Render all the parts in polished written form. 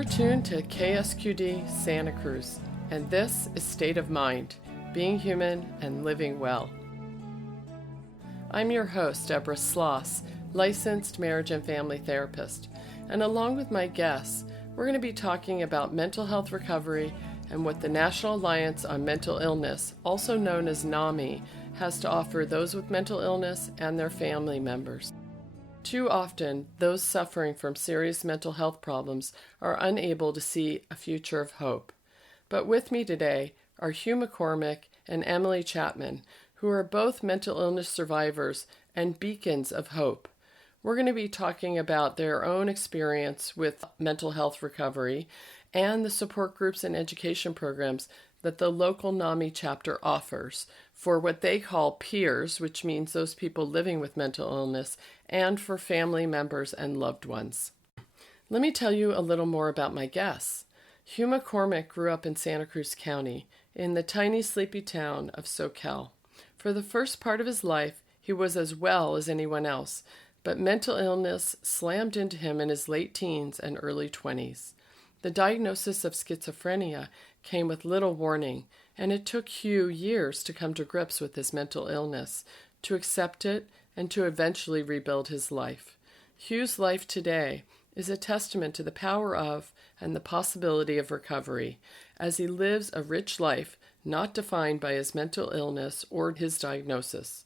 You're tuned to KSQD Santa Cruz, and this is State of Mind, Being Human and Living Well. I'm your host, Deborah Sloss, licensed marriage and family therapist, and along with my guests, we're going to be talking about mental health recovery and what the National Alliance on Mental Illness, also known as NAMI, has to offer those with mental illness and their family members. Too often, those suffering from serious mental health problems are unable to see a future of hope. But with me today are Hugh McCormick and Emily Chapman, who are both mental illness survivors and beacons of hope. We're going to be talking about their own experience with mental health recovery and the support groups and education programs that the local NAMI chapter offers for what they call peers, which means those people living with mental illness, and for family members and loved ones. Let me tell you a little more about my guests. Hugh McCormick grew up in Santa Cruz County, in the tiny sleepy town of Soquel. For the first part of his life, he was as well as anyone else, but mental illness slammed into him in his late teens and early 20s. The diagnosis of schizophrenia came with little warning, and it took Hugh years to come to grips with his mental illness, to accept it, and to eventually rebuild his life. Hugh's life today is a testament to the power of and the possibility of recovery, as he lives a rich life not defined by his mental illness or his diagnosis.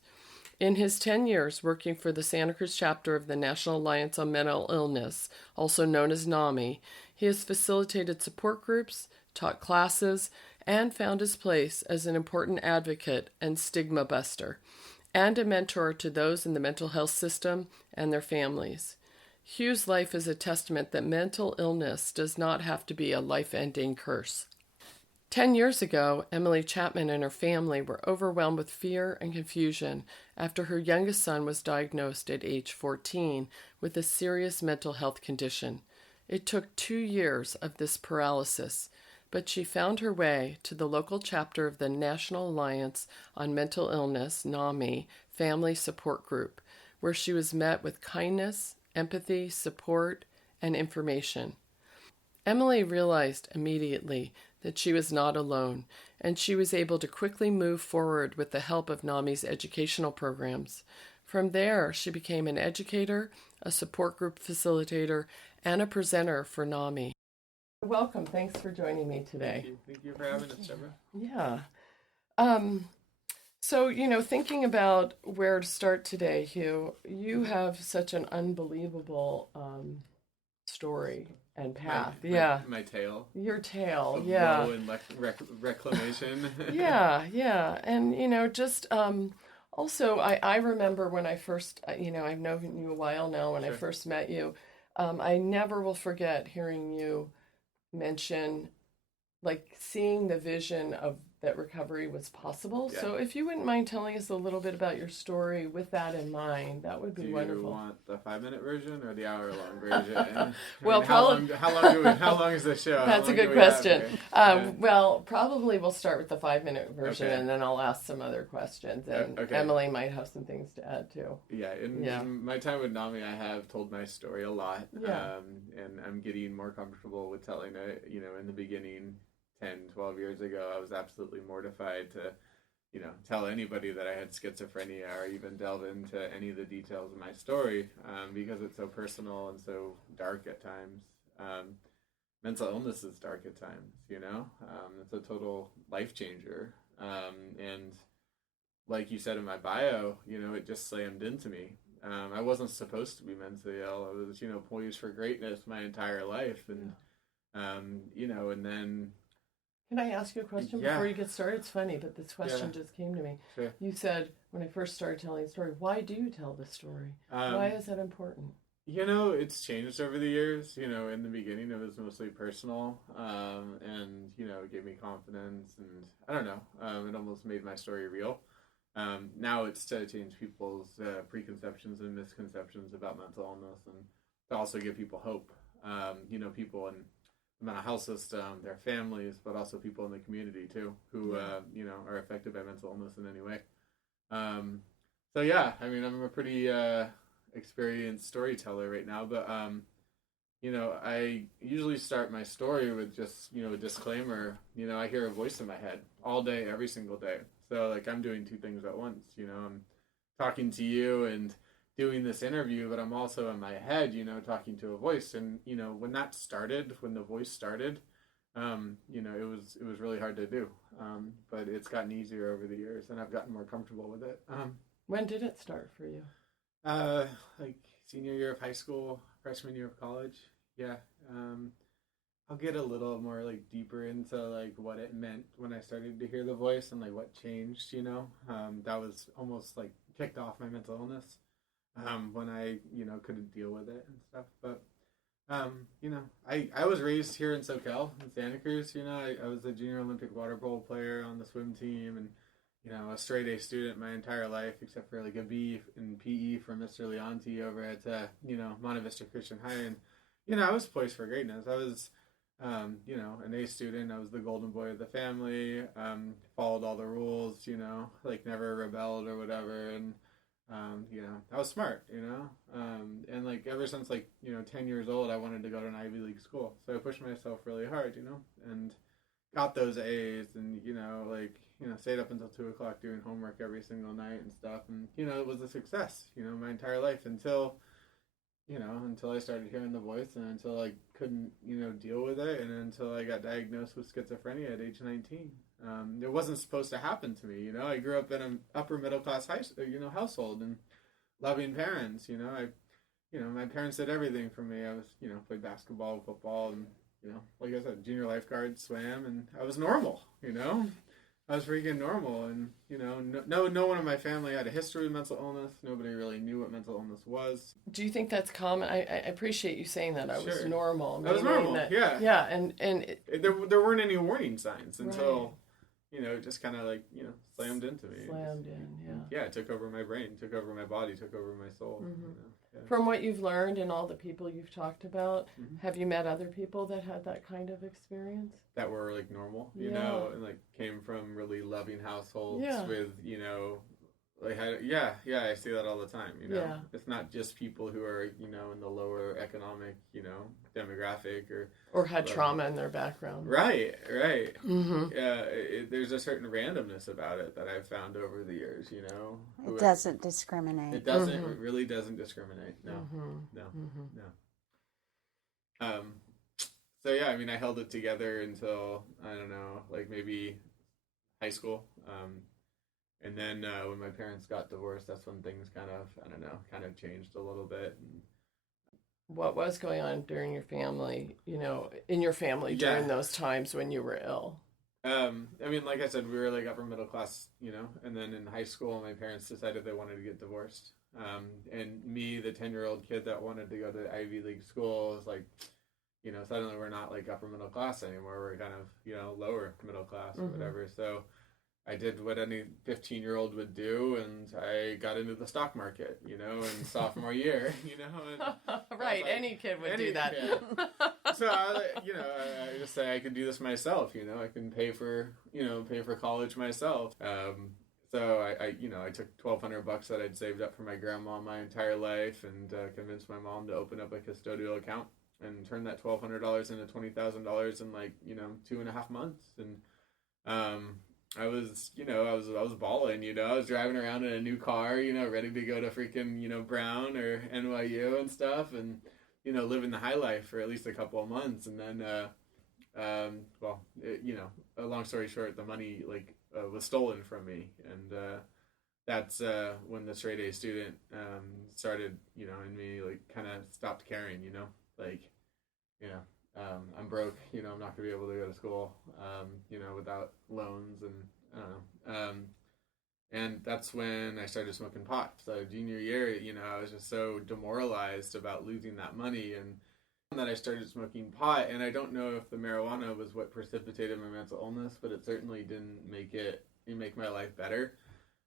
In his 10 years working for the Santa Cruz chapter of the National Alliance on Mental Illness, also known as NAMI, he has facilitated support groups, taught classes, and found his place as an important advocate and stigma buster, and a mentor to those in the mental health system and their families. Hugh's life is a testament that mental illness does not have to be a life-ending curse. 10 years ago, Emily Chapman and her family were overwhelmed with fear and confusion after her youngest son was diagnosed at age 14 with a serious mental health condition. It took 2 years of this paralysis, but she found her way to the local chapter of the National Alliance on Mental Illness, NAMI, family support group, where she was met with kindness, empathy, support, and information. Emily realized immediately that she was not alone, and she was able to quickly move forward with the help of NAMI's educational programs. From there, she became an educator, a support group facilitator, and a presenter for NAMI. Welcome. Thanks for joining me today. Thank you for having us, Deborah. Yeah. So, thinking about where to start today, Hugh, you have such an unbelievable story and path. My tale. Your tale, of yeah. Woe and reclamation. Yeah. And, also, I remember when I first, I've known you a while now, when I first met you, I never will forget hearing you mention, seeing the vision of that recovery was possible. Yeah. So if you wouldn't mind telling us a little bit about your story with that in mind, that would be wonderful. Do you want the 5-minute version or the hour-long version? Well, how long is the show? That's a good question. Well, probably we'll start with the 5-minute version, and then I'll ask some other questions, and Emily might have some things to add too. Yeah, in my time with NAMI, I have told my story a lot, and I'm getting more comfortable with telling it. In the beginning, 10, 12 years ago, I was absolutely mortified to, tell anybody that I had schizophrenia or even delve into any of the details of my story, because it's so personal and so dark at times. Mental illness is dark at times, it's a total life changer. And like you said in my bio, it just slammed into me. I wasn't supposed to be mentally ill. I was, poised for greatness my entire life. And, and then... Can I ask you a question before you get started? It's funny, but this question just came to me. Sure. You said, when I first started telling the story, why do you tell the story? Why is that important? It's changed over the years. In the beginning, it was mostly personal, and, it gave me confidence, and I don't know, it almost made my story real. Now it's to change people's preconceptions and misconceptions about mental illness, and to also give people hope. People in the mental health system, their families, but also people in the community too, who are affected by mental illness in any way. I'm a pretty experienced storyteller right now, but I usually start my story with just, a disclaimer. I hear a voice in my head all day, every single day. So, like, I'm doing two things at once. I'm talking to you and doing this interview, but I'm also in my head, talking to a voice. And, when the voice started, it was really hard to do. But it's gotten easier over the years, and I've gotten more comfortable with it. When did it start for you? Like senior year of high school, freshman year of college. Yeah. I'll get a little more like deeper into like what it meant when I started to hear the voice and like what changed. That was almost like kicked off my mental illness. When I couldn't deal with it and stuff. But I was raised here in SoCal in Santa Cruz. I was a junior Olympic water polo player on the swim team, and a straight A student my entire life, except for like a B in PE from Mr. Leonti over at Monte Vista Christian High. And I was poised for greatness. I was an A student. I was the golden boy of the family. Followed all the rules. Like never rebelled or whatever. And I was smart. And like ever since like 10 years old, I wanted to go to an Ivy League school. So I pushed myself really hard. And got those A's, and stayed up until 2 o'clock doing homework every single night and stuff. And it was a success. My entire life until I started hearing the voice, and until I couldn't deal with it, and until I got diagnosed with schizophrenia at age 19. It wasn't supposed to happen to me. I grew up in an upper middle class household and loving parents. My parents did everything for me. I was played basketball, football, and like I said, junior lifeguard, swam, and I was normal. I was freaking normal, and no one in my family had a history of mental illness. Nobody really knew what mental illness was. Do you think that's common? I appreciate you saying that. I Sure. was normal. I was normal. Yeah. Yeah, and there weren't any warning signs until it just kind of like slammed into me. Slammed in. Yeah. Yeah, it took over my brain, took over my body, took over my soul. Mm-hmm. Yeah. From what you've learned and all the people you've talked about, Mm-hmm. have you met other people that had that kind of experience? That were like normal, Yeah. and like came from really loving households Yeah. with, like I see that all the time. Yeah. It's not just people who are in the lower economic demographic Or had trauma in their background. Right. Mm-hmm. There's a certain randomness about it that I've found over the years. It doesn't discriminate. It doesn't. Mm-hmm. It really doesn't discriminate. No. Mm-hmm. No. Mm-hmm. No. So yeah, I mean, I held it together until I don't know, like maybe high school. And then when my parents got divorced, that's when things kind of changed a little bit. What was going on during your family, in your family during those times when you were ill? I mean, like I said, we were like upper middle class, and then in high school, my parents decided they wanted to get divorced. And me, the 10-year-old kid that wanted to go to Ivy League school, was like, suddenly we're not like upper middle class anymore. We're kind of, lower middle class or whatever. So I did what any 15-year-old would do, and I got into the stock market, in sophomore year, and Right, like, any kid would do that. So I just say I can do this myself, I can pay for college myself. So I took $1,200 that I'd saved up for my grandma my entire life, and convinced my mom to open up a custodial account and turn that $1,200 into $20,000 in like 2.5 months. And I was balling, I was driving around in a new car, ready to go to freaking Brown or NYU and stuff, and living the high life for at least a couple of months. And then a long story short, the money was stolen from me, and that's when the straight A student started, in me, like, kind of stopped caring, I'm broke, I'm not gonna be able to go to school, without loans, and I don't know. And that's when I started smoking pot. So junior year, I was just so demoralized about losing that money, and that I started smoking pot. And I don't know if the marijuana was what precipitated my mental illness, but it certainly didn't make my life better.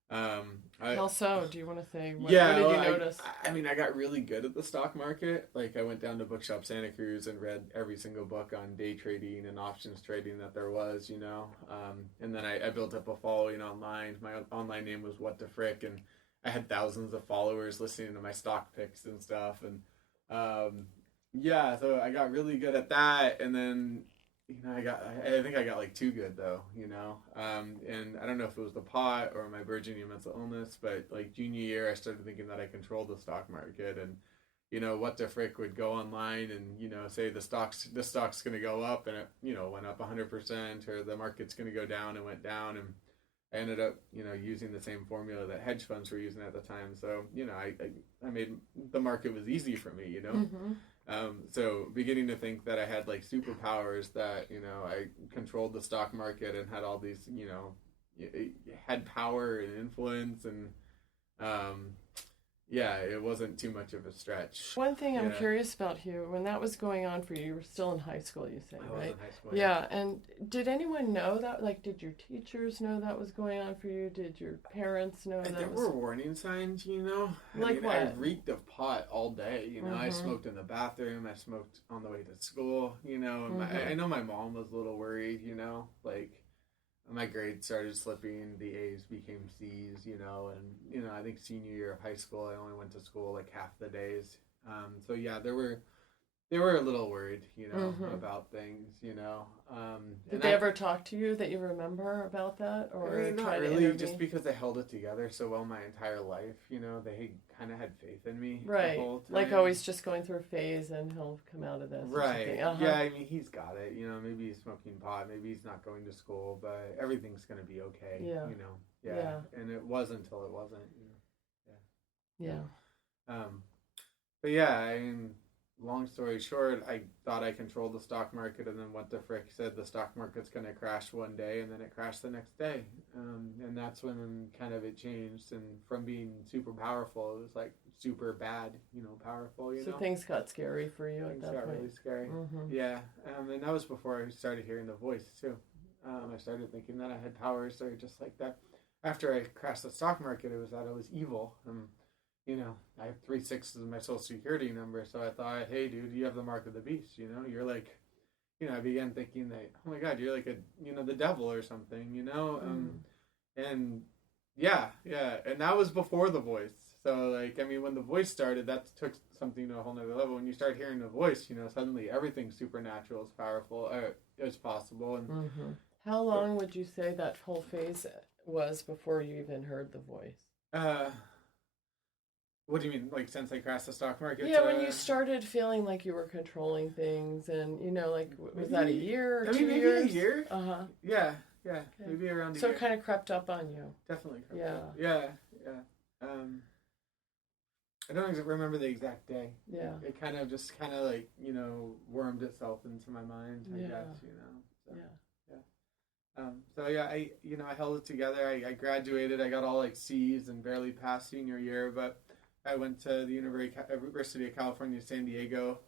How so? Do you want to say what Yeah, did you notice? I mean, I got really good at the stock market. Like, I went down to Bookshop Santa Cruz and read every single book on day trading and options trading that there was, and then I built up a following online. My online name was What the Frick, and I had thousands of followers listening to my stock picks and stuff. And Yeah, so I got really good at that, and then I think I got like too good though, and I don't know if it was the pot or my burgeoning mental illness, but like junior year, I started thinking that I controlled the stock market, and what the frick would go online and say the stock's going to go up, and it went up 100%, or the market's going to go down and went down, and I ended up using the same formula that hedge funds were using at the time. So I made the market was easy for me. Mm-hmm. So beginning to think that I had like superpowers, that I controlled the stock market and had all these had power and influence, and it wasn't too much of a stretch. One thing I'm curious about, Hugh, when that was going on for you were still in high school, you say, I right? was in high school. Yeah, and did anyone know that? Like, did your teachers know that was going on for you? Did your parents know that? There were warning signs, Like what? I reeked of pot all day, Mm-hmm. I smoked in the bathroom, I smoked on the way to school, and Mm-hmm. I know my mom was a little worried, like my grades started slipping, the A's became C's, and I think senior year of high school, I only went to school like half the days. So yeah, they were a little worried, Mm-hmm. about things, Did they ever talk to you that you remember about that, or not try to really, intervene? just because I held it together so well my entire life. They kind of had faith in me, Right, the whole time. like always just going through a phase and he'll come out of this. Right. Uh-huh. Yeah, I mean, he's got it. Maybe he's smoking pot, maybe he's not going to school, but everything's going to be okay. Yeah. Yeah. And it was until it wasn't. Yeah. But yeah, I mean, long story short, I thought I controlled the stock market, and then what the frick said the stock market's going to crash one day, and then it crashed the next day. And that's when kind of it changed, and from being super powerful, it was like super bad, powerful, So things got scary for you at that point. Things got really scary. Mm-hmm. Yeah. And that was before I started hearing the voice, too. I started thinking that I had powers, or just like that. After I crashed the stock market, it was that I was evil. I have 3 6s as my social security number, so I thought, hey, dude, you have the mark of the beast. You're like, I began thinking that, oh my God, you're like the devil or something. And and that was before the voice. So like, I mean, when the voice started, that took something to a whole nother level. When you start hearing the voice, suddenly everything supernatural is powerful, is possible. And Mm-hmm. How long would you say that whole phase was before you even heard the voice? What do you mean, like since I crashed the stock market? Yeah, when you started feeling like you were controlling things, and like, was that a year or 2 maybe years? A year. Uh-huh. Yeah, maybe around a so year. it kind of crept up on you. Definitely. Yeah. Yeah. I don't remember the exact day. Yeah. It kind of like, wormed itself into my mind, I guess, So, I held it together. I graduated. I got all like C's and barely passed senior year, but I went to the University of California, San Diego,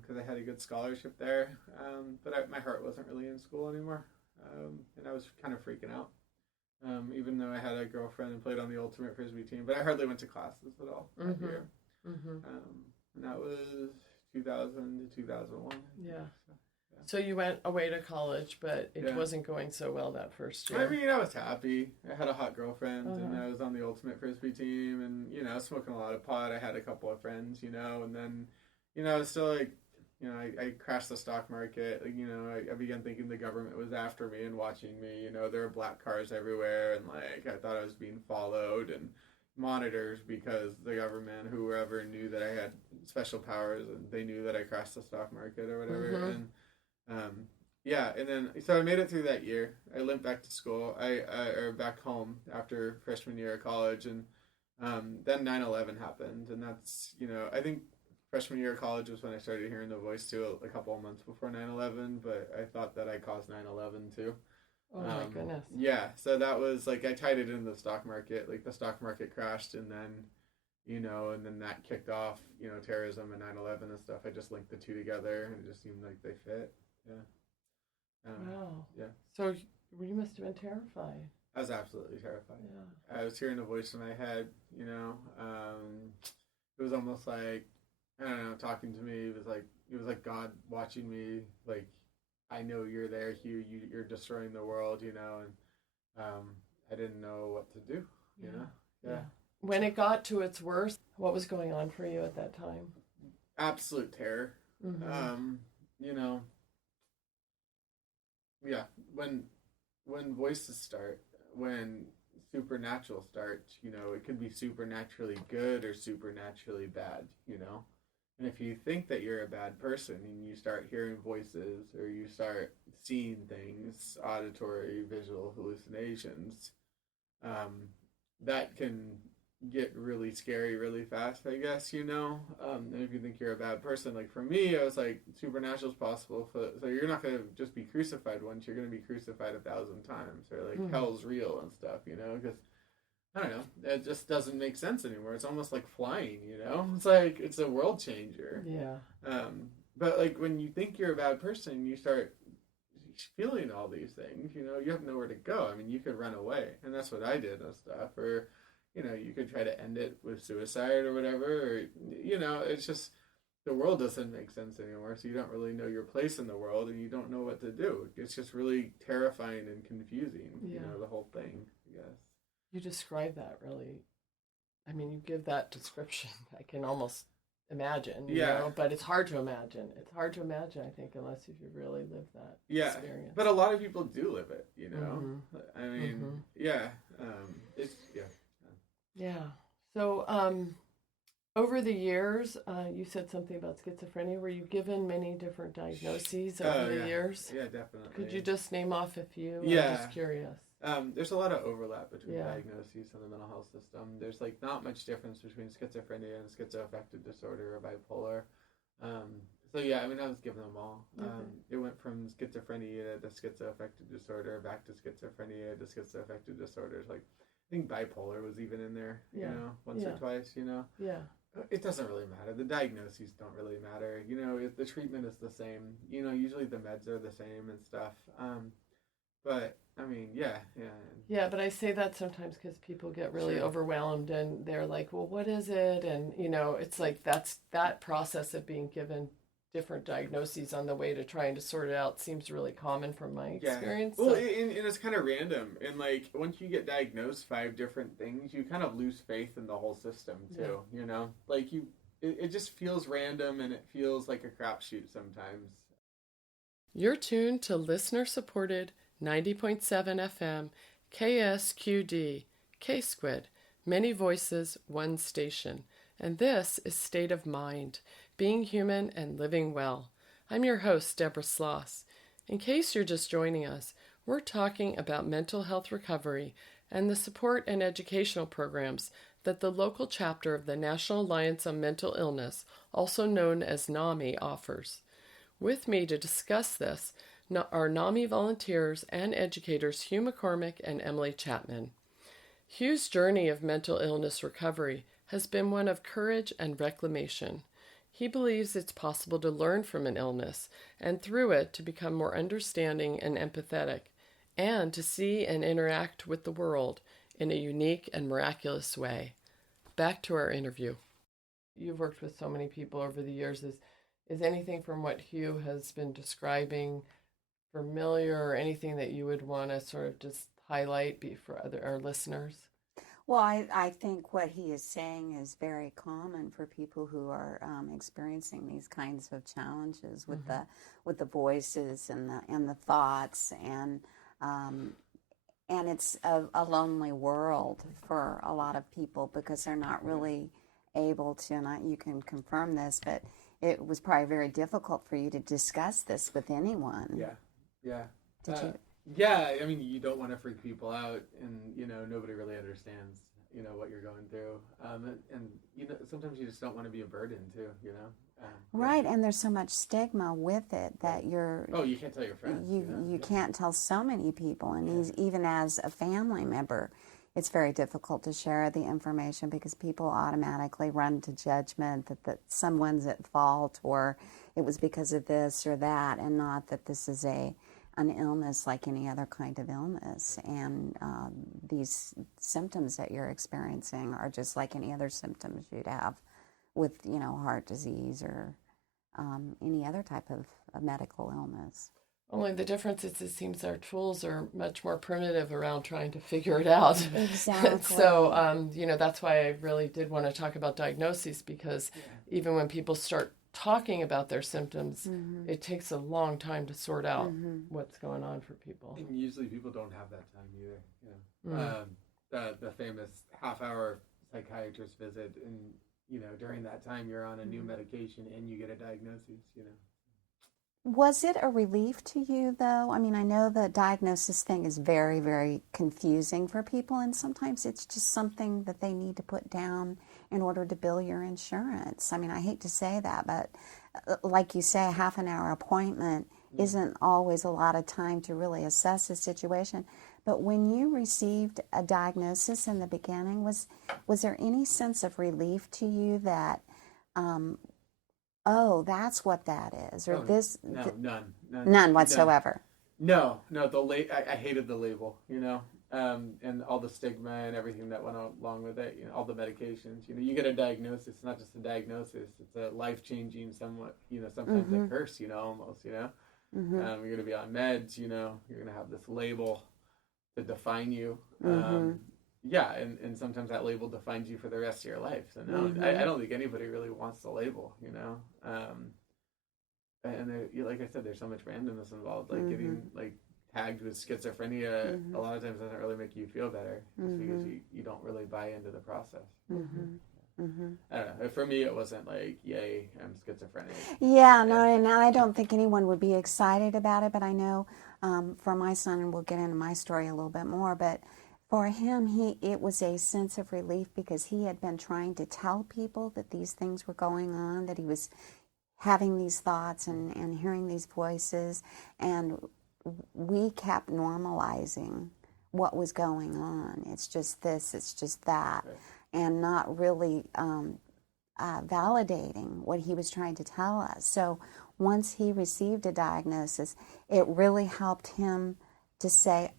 because I had a good scholarship there. But my heart wasn't really in school anymore, and I was kind of freaking out. Even though I had a girlfriend and played on the ultimate frisbee team, but I hardly went to classes at all that year. Mm-hmm. And that was 2000 to 2001. Yeah. So you went away to college, but it wasn't going so well that first year. I mean, I was happy. I had a hot girlfriend, and I was on the ultimate frisbee team, and I was smoking a lot of pot. I had a couple of friends, and then, I was still like, I crashed the stock market. Like, I began thinking the government was after me and watching me. There were black cars everywhere, and like I thought I was being followed, and monitors, because the government, whoever, knew that I had special powers, and they knew that I crashed the stock market or whatever. Mm-hmm. And and then so I made it through that year. I went back to school, or back home after freshman year of college, and then 9/11 happened, and that's I think freshman year of college was when I started hearing the voice too, a couple of months before 9/11, but I thought that I caused 9/11 too. Oh my goodness. Yeah, so that was like I tied it into the stock market. Like the stock market crashed, and then and then that kicked off terrorism and 9/11 and stuff. I just linked the two together, and it just seemed like they fit. Yeah. Wow. Yeah. So you must have been terrified. I was absolutely terrified. Yeah. I was hearing a voice in my head, it was almost like, I don't know, talking to me. It was like God watching me, like, I know you're there, Hugh, you're destroying the world, and I didn't know what to do, Yeah. When it got to its worst, what was going on for you at that time? Absolute terror. You know, yeah, when voices start, when supernatural starts, it can be supernaturally good or supernaturally bad, And if you think that you're a bad person and you start hearing voices or you start seeing things, auditory, visual hallucinations, that can get really scary really fast, I guess, And if you think you're a bad person, like for me, I was like, supernatural is possible. So you're not going to just be crucified once, you're going to be crucified 1,000 times, or like hell's real and stuff, Because I don't know, it just doesn't make sense anymore. It's almost like flying, It's like, it's a world changer. Yeah. But like when you think you're a bad person, you start feeling all these things, you have nowhere to go. I mean, you could run away, and that's what I did and stuff, or you could try to end it with suicide or whatever, or, it's just, the world doesn't make sense anymore, so you don't really know your place in the world, and you don't know what to do. It's just really terrifying and confusing, the whole thing, I guess. You describe that really, I mean, you give that description, I can almost imagine, but it's hard to imagine. It's hard to imagine, I think, unless you've really lived that experience. But a lot of people do live it, I mean, it's, Yeah. So, over the years, you said something about schizophrenia. Were you given many different diagnoses over the years? Yeah, definitely. Could you just name off a few? Yeah. I'm just curious. There's a lot of overlap between diagnoses in the mental health system. There's like not much difference between schizophrenia and schizoaffective disorder or bipolar. So yeah, I mean, I was given them all. It went from schizophrenia to schizoaffective disorder, back to schizophrenia to schizoaffective disorders. Like, I think bipolar was even in there, once or twice, Yeah. It doesn't really matter. The diagnoses don't really matter. The treatment is the same. Usually the meds are the same and stuff. But, I mean, yeah. Yeah, but I say that sometimes because people get really overwhelmed and they're like, well, what is it? And, it's like that process of being given different diagnoses on the way to trying to sort it out seems really common from my experience. Well, and it's kind of random. And, like, once you get diagnosed 5 different things, you kind of lose faith in the whole system, too, Like, it just feels random and it feels like a crapshoot sometimes. You're tuned to listener-supported 90.7 FM, KSQD, K-Squid, Many Voices, One Station. And this is State of Mind, Being Human and Living Well. I'm your host, Deborah Sloss. In case you're just joining us, we're talking about mental health recovery and the support and educational programs that the local chapter of the National Alliance on Mental Illness, also known as NAMI, offers. With me to discuss this are NAMI volunteers and educators Hugh McCormick and Emily Chapman. Hugh's journey of mental illness recovery has been one of courage and reclamation. He believes it's possible to learn from an illness and through it to become more understanding and empathetic, and to see and interact with the world in a unique and miraculous way. Back to our interview. You've worked with so many people over the years. Is anything from what Hugh has been describing familiar, or anything that you would want to sort of just highlight for our listeners? Well, I think what he is saying is very common for people who are experiencing these kinds of challenges with the voices and the thoughts, and it's a lonely world for a lot of people because they're not really able to, and you can confirm this, but it was probably very difficult for you to discuss this with anyone. Yeah. Did you? Yeah, I mean, you don't want to freak people out, and, nobody really understands, what you're going through. And sometimes you just don't want to be a burden, too, Right, and there's so much stigma with it that you're... Oh, you can't tell your friends. You can't tell so many people, and even as a family member, it's very difficult to share the information because people automatically run to judgment that someone's at fault or it was because of this or that, and not that this is an illness like any other kind of illness. And these symptoms that you're experiencing are just like any other symptoms you'd have with, heart disease or any other type of medical illness. Only the difference is it seems our tools are much more primitive around trying to figure it out. Exactly. So, that's why I really did want to talk about diagnoses, because even when people start talking about their symptoms, it takes a long time to sort out what's going on for people. And usually people don't have that time either. You know, the famous half-hour psychiatrist visit, and you know, during that time you're on a new medication and you get a diagnosis. You know. Was it a relief to you, though? I mean, I know the diagnosis thing is very, very confusing for people, and sometimes it's just something that they need to put down in order to bill your insurance. I mean, I hate to say that, but like you say, a half an hour appointment isn't always a lot of time to really assess the situation. But when you received a diagnosis in the beginning, was there any sense of relief to you that, oh, that's what that is, or none whatsoever? No. I hated the label, you know, and all the stigma and everything that went along with it. You know, all the medications. You know, you get a diagnosis. It's not just a diagnosis. It's a life-changing, somewhat, you know, sometimes a curse. You know, almost. You know, you're going to be on meds. You know, you're going to have this label to define you. Yeah, and sometimes that label defines you for the rest of your life. So no, I don't think anybody really wants the label, you know. And like I said, there's so much randomness involved. Like getting like tagged with schizophrenia a lot of times doesn't really make you feel better, just because you don't really buy into the process. I don't know. For me, it wasn't like, yay, I'm schizophrenic. Yeah, no, and I don't think anyone would be excited about it. But I know for my son, and we'll get into my story a little bit more, but for him, it was a sense of relief because he had been trying to tell people that these things were going on, that he was having these thoughts and hearing these voices, and we kept normalizing what was going on. It's just this, it's just that, and not really validating what he was trying to tell us. So once he received a diagnosis, it really helped him to say,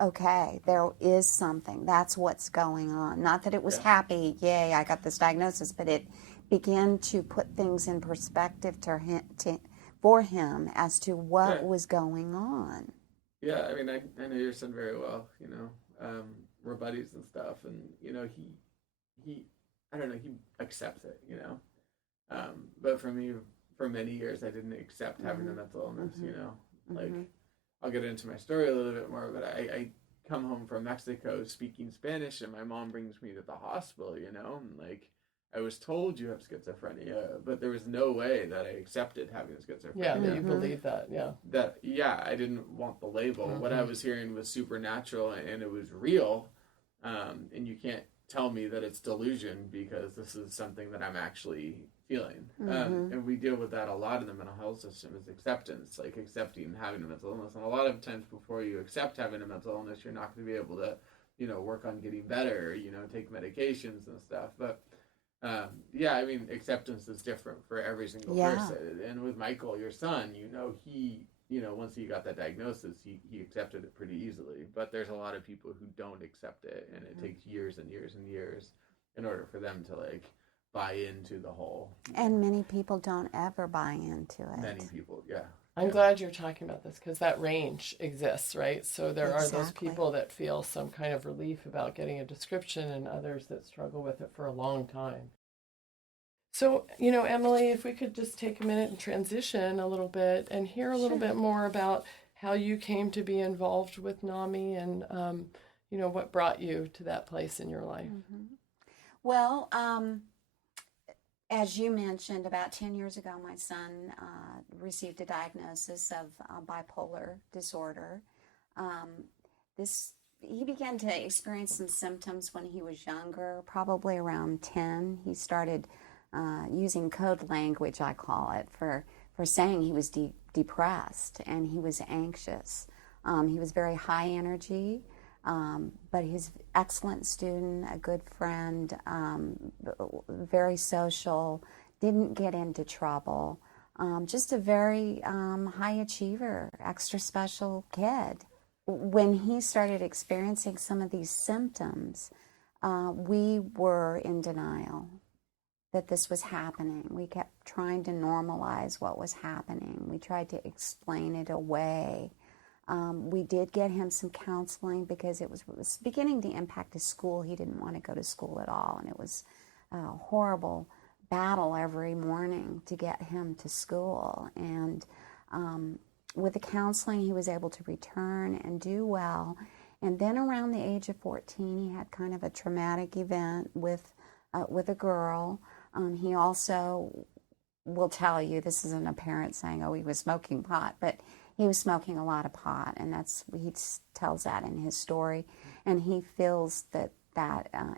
okay, there is something. That's what's going on. Not that it was happy, yay, I got this diagnosis, but it began to put things in perspective for him as to what was going on. Yeah, I mean, I know your son very well, you know. We're buddies and stuff, and, you know, he I don't know, he accepts it, you know. But for me, for many years, I didn't accept having a mental illness, you know. Like, I'll get into my story a little bit more, but I come home from Mexico speaking Spanish, and my mom brings me to the hospital, you know, and like, I was told you have schizophrenia, but there was no way that I accepted having schizophrenia. Yeah, you believe that, I didn't want the label. What I was hearing was supernatural, and it was real, and you can't tell me that it's delusion, because this is something that I'm actually feeling. And we deal with that a lot in the mental health system, is acceptance, like accepting having a mental illness. And a lot of times before you accept having a mental illness, you're not going to be able to, you know, work on getting better, you know, take medications and stuff. But I mean, acceptance is different for every single person. And with Michael, your son, you know, once he got that diagnosis, he accepted it pretty easily. But there's a lot of people who don't accept it, and it takes years and years and years in order for them to, like, buy into the whole. And many people don't ever buy into it. Many people, I'm glad you're talking about this, because that range exists, right? So there are those people that feel some kind of relief about getting a description, and others that struggle with it for a long time. So, you know, Emily, if we could just take a minute and transition a little bit and hear a little bit more about how you came to be involved with NAMI, and, you know, what brought you to that place in your life. Well, as you mentioned, about 10 years ago, my son received a diagnosis of bipolar disorder. He began to experience some symptoms when he was younger, probably around 10. He started using code language, I call it, for saying he was depressed and he was anxious. He was very high energy, but he's an excellent student, a good friend, very social, didn't get into trouble, just a very high achiever, extra special kid. When he started experiencing some of these symptoms, we were in denial that this was happening. We kept trying to normalize what was happening. We tried to explain it away. We did get him some counseling because it was beginning to impact his school. He didn't want to go to school at all, and it was horrible. battle every morning to get him to school. And with the counseling, he was able to return and do well. And then around the age of 14, he had kind of a traumatic event with a girl. He also will tell you, this isn't a parent saying, oh, he was smoking pot, but he was smoking a lot of pot, and he tells that in his story, and he feels that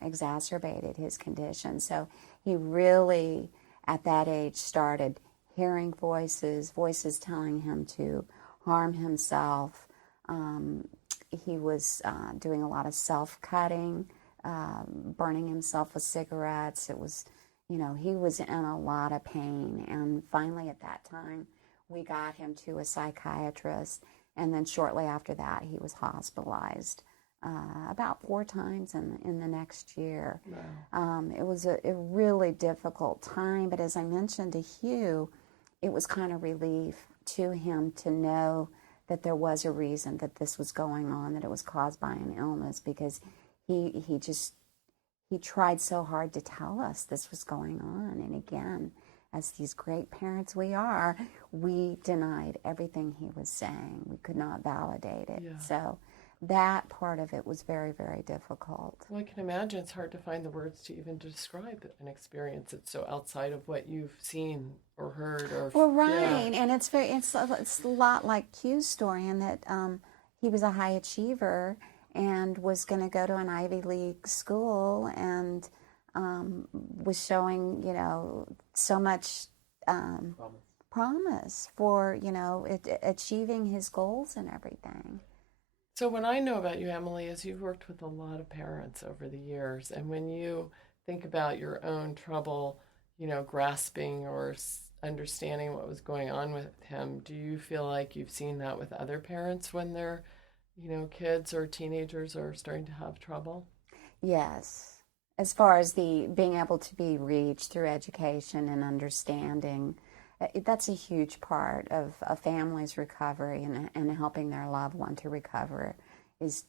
exacerbated his condition. So he really, at that age, started hearing voices telling him to harm himself. He was doing a lot of self-cutting, burning himself with cigarettes. It was, he was in a lot of pain. And finally at that time, we got him to a psychiatrist. And then shortly after that, he was hospitalized about 4 times in the next year. Wow. It was a really difficult time. But as I mentioned to Hugh, it was kind of relief to him to know that there was a reason that this was going on, that it was caused by an illness, because he tried so hard to tell us this was going on. And again, as these great parents we are, we denied everything he was saying. We could not validate it. Yeah. So that part of it was very, very difficult. Well, I can imagine it's hard to find the words to even describe an experience that's so outside of what you've seen or heard. Well, right, yeah. And it's a lot like Q's story in that he was a high achiever and was going to go to an Ivy League school and was showing, so much promise for, achieving his goals and everything. So what I know about you, Emily, is you've worked with a lot of parents over the years. And when you think about your own trouble, grasping or understanding what was going on with him, do you feel like you've seen that with other parents when their, kids or teenagers are starting to have trouble? Yes. As far as being able to be reached through education and understanding, that's a huge part of a family's recovery and helping their loved one to recover is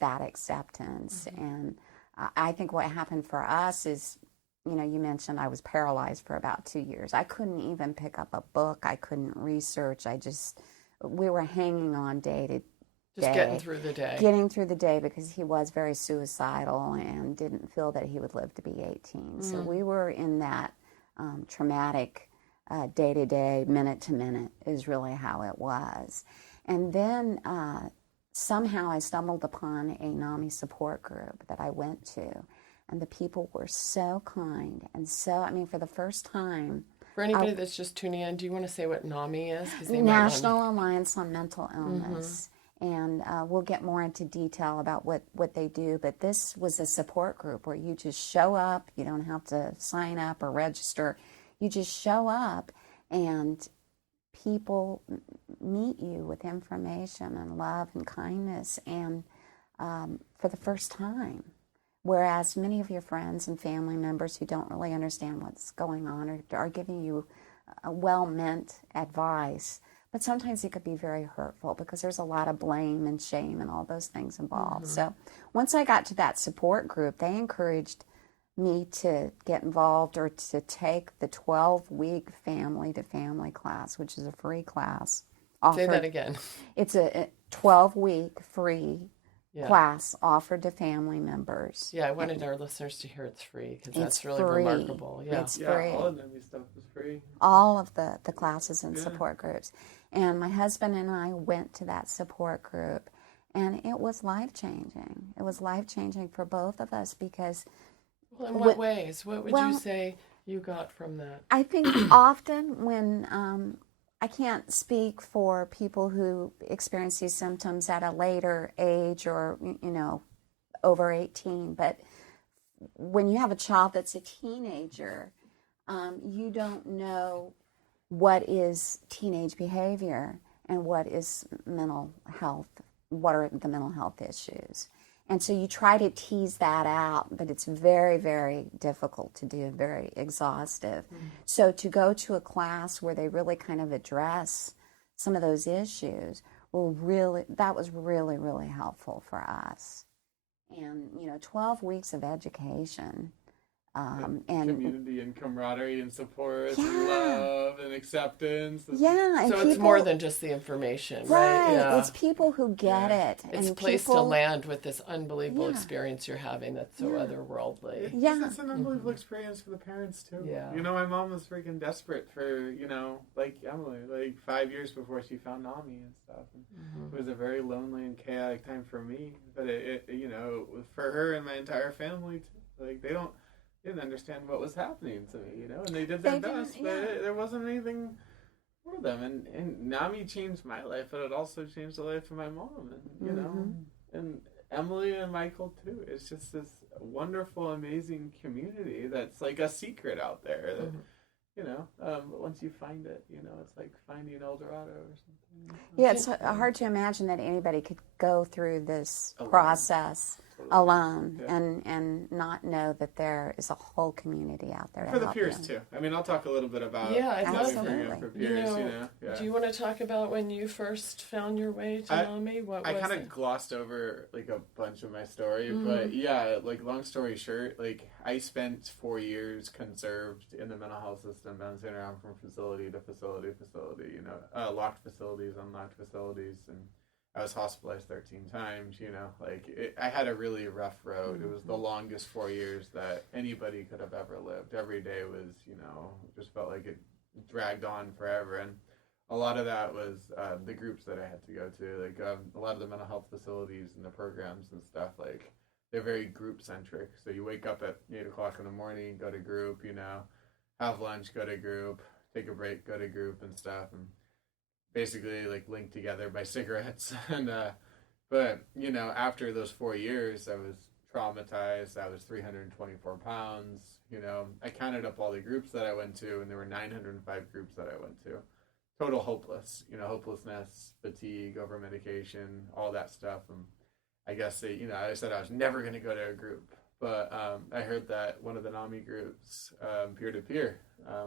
that acceptance. Mm-hmm. And I think what happened for us is, you mentioned I was paralyzed for about 2 years. I couldn't even pick up a book. I couldn't research. We were hanging on day to day. Just getting through the day. Getting through the day because he was very suicidal and didn't feel that he would live to be 18. Mm. So we were in that traumatic day-to-day, minute-to-minute is really how it was. And then somehow I stumbled upon a NAMI support group that I went to. And the people were so kind. And so, for the first time... For anybody that's just tuning in, do you want to say what NAMI is? National Alliance on Mental Illness. Mm-hmm. And we'll get more into detail about what they do. But this was a support group where you just show up. You don't have to sign up or register. You just show up and people meet you with information and love and kindness and for the first time. Whereas many of your friends and family members who don't really understand what's going on are giving you well-meant advice, but sometimes it could be very hurtful because there's a lot of blame and shame and all those things involved. Mm-hmm. So once I got to that support group, they encouraged me to get involved or to take the 12-week family-to-family class, which is a free class. Say that again. It's a 12-week free class offered to family members. Yeah, I wanted our listeners to hear it's free because that's really remarkable. Yeah, it's free. All of NAMI stuff is free. All of the classes and support groups. And my husband and I went to that support group, and it was life-changing. It was life-changing for both of us because... Well, in what ways? What would you say you got from that? I think often when... I can't speak for people who experience these symptoms at a later age or, over 18, but when you have a child that's a teenager, you don't know what is teenage behavior and what is mental health, what are the mental health issues. And so you try to tease that out, but it's very, very difficult to do, very exhaustive. Mm-hmm. So to go to a class where they really kind of address some of those issues that was really, really helpful for us. And, 12 weeks of education and community and camaraderie and support and love and acceptance. Yeah, and so it's more than just the information, right? Yeah. It's people who get it. It's a place to land with this unbelievable experience you're having that's so otherworldly. It's an unbelievable experience for the parents too. Yeah. You know, my mom was freaking desperate for, you know, like Emily, like 5 years before she found NAMI and stuff. And it was a very lonely and chaotic time for me, but it you know, for her and my entire family too. Like they didn't understand what was happening to me, you know, and they did their best, but there wasn't anything for them. And NAMI changed my life, but it also changed the life of my mom, and you know, and Emily and Michael too. It's just this wonderful, amazing community that's like a secret out there that, you know, once you find it, you know, it's like finding El Dorado or something. Yeah, it's hard to imagine that anybody could go through this process alone and not know that there is a whole community out there for the peers too. I mean, I'll talk a little bit about absolutely for peers. You know, do you want to talk about when you first found your way to NAMI? I kind of glossed over like a bunch of my story, but like long story short, like I spent 4 years conserved in the mental health system, bouncing around from facility to facility, you know, locked facilities, unlocked facilities, and I was hospitalized 13 times, you know, like I had a really rough road. It was the longest 4 years that anybody could have ever lived. Every day was, you know, just felt like it dragged on forever. And a lot of that was the groups that I had to go to, like a lot of the mental health facilities and the programs and stuff, like they're very group centric. So you wake up at 8 o'clock in the morning, go to group, you know, have lunch, go to group, take a break, go to group and stuff. And basically like linked together by cigarettes. And but you know, after those 4 years I was traumatized. I was 324 pounds, you know. I counted up all the groups that I went to, and there were 905 groups that I went to. Total hopeless, you know, hopelessness, fatigue, over medication, all that stuff. And I guess you know, I said I was never going to go to a group, but I heard that one of the NAMI groups, peer-to-peer,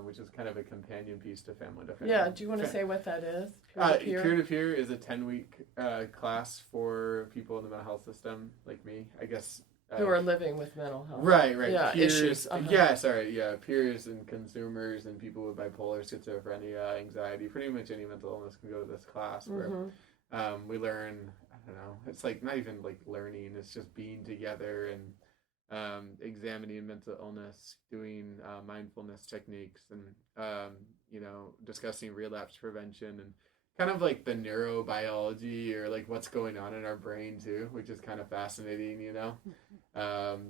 which is kind of a companion piece to family to family. Yeah, do you want to say what that is? Peer-to-peer is a 10-week class for people in the mental health system, like me, I guess. Who are living with mental health. Right. Yeah, peers, issues. Peers and consumers and people with bipolar, schizophrenia, anxiety, pretty much any mental illness can go to this class where we learn, I don't know, it's like not even like learning, it's just being together and examining mental illness, doing mindfulness techniques, and you know, discussing relapse prevention and kind of like the neurobiology or like what's going on in our brain too, which is kind of fascinating, you know.